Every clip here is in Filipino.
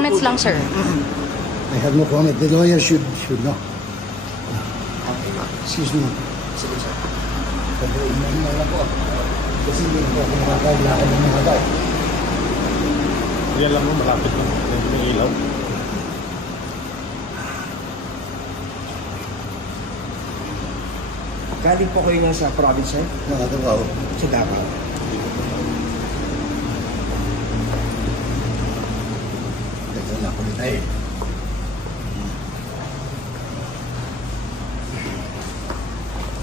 comments lang, sir. I have no comment. The lawyer should know. Excuse me. Sige, sir. Pag-iinan na lang po. Kasi hindi po ako nakakailangan ng mga tao. Yan lang mo, malapit lang. May ilaw. Galing po kayo na sa province, sir? Nakatawa. Sa Davao. Ito na ako tayo.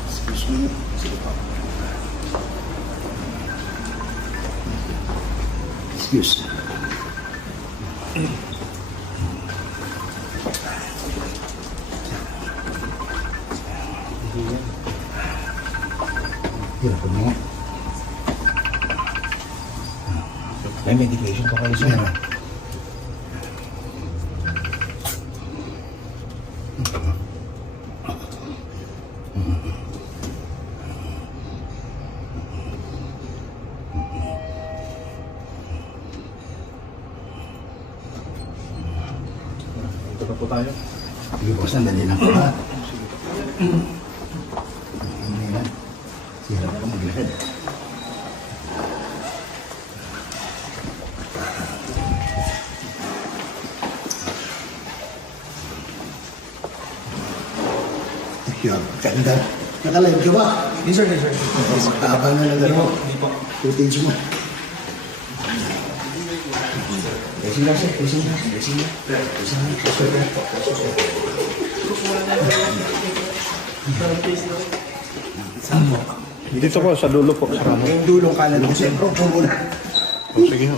Excuse me. Sige po. Excuse. Hirap ko nga. May medication po kayo, sir? Meron. Ito na po tayo. Sige po, sandali lang po ha. Ayan. Hirap ako maglakad. Ayun, ganda. Nakalive ka ba? Yes, sir. Yes, sir. Taba na lang ako. Footage mo. Blessing lang, sir. Blessing lang. Blessing lang. Blessing lang. Dito po, sa dulo po. Sa ramo. Yung dulong kanan mo, sir. Siyempre, po muna. O, sige ho.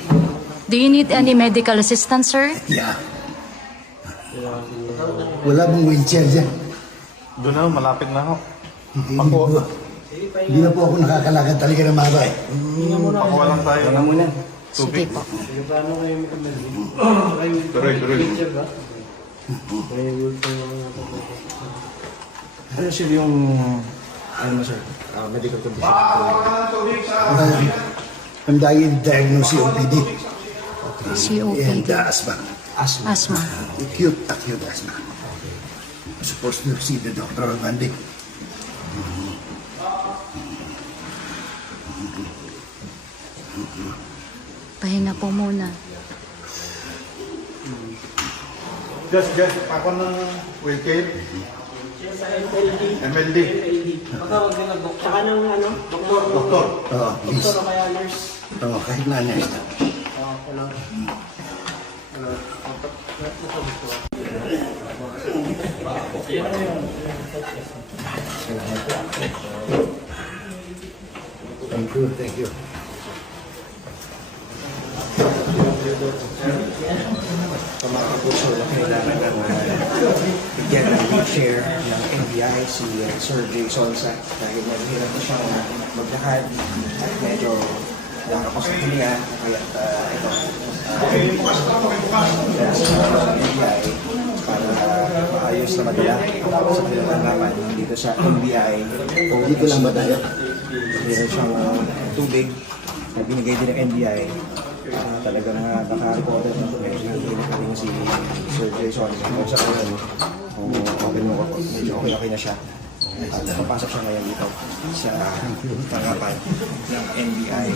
Do you need any medical assistance, sir? Yeah. Wala bang wheelchair dyan? Doon na ho, malapit na ho. Hindi po. Hindi na po ako nakakalakad talaga ng mahaba eh. Pakuha lang tayo. Wala muna. Sige po. Tuloy, tuloy. Ano, sir, yung... Ano mo, sir? Medical condition. I'm diagnosed COPD and COPD. asthma. Asthma. Asthma. Acute asthma. I'm supposed to see the doctor on Monday. Pahinga po muna. Just, ako ng wheelchair. MLD. Matawag din ang doktor. Saka ng ano, doktor. Doktor. Oh, please. Doktor o kaya nurse. Oh, kahit na nurse na. Hello. Thank you, thank you. Sa mga kapuso na kailangan ng bigyan ng wheelchair ng NBI si Sir Jay Sonsa dahil naghihirap na siyang maglakad at medyo nakakapos sa kanya kaya ito kaya sa NBI para maayos na madala sa kanilang tanggapan dito sa NBI o Dito lang ba tayo? meron siyang tubig na binigay din ng NBI. Talaga na naka-reported na medyo hindi si Sir Jason sa kanya kung medyo okay na siya at papasok siya ngayon dito sa tanggapan ng NBI.